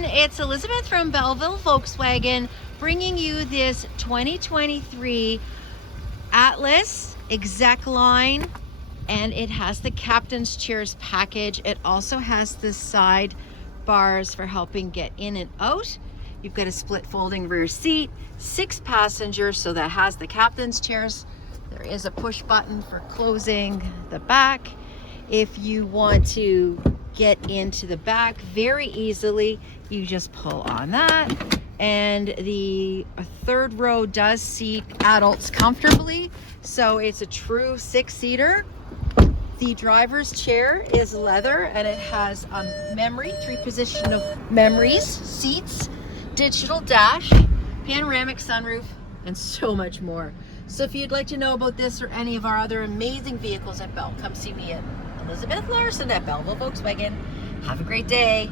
everyone, it's Elizabeth from Belleville Volkswagen bringing you this 2023 Atlas Execline, and it has the captain's chairs package. It also has the side bars for helping get in and out. You've got a split folding rear seat, 6 passengers, so that has the captain's chairs. There is a push button for closing the back. If you want to get into the back very easily, you just pull on that, and the third row does seat adults comfortably, so it's a true 6-seater. The driver's chair is leather and it has memory, 3-position of memories, seats, digital dash, panoramic sunroof, and so much more. So if you'd like to know about this or any of our other amazing vehicles at Bell, come see me at Elizabeth Larson at Belleville Volkswagen. Have a great day.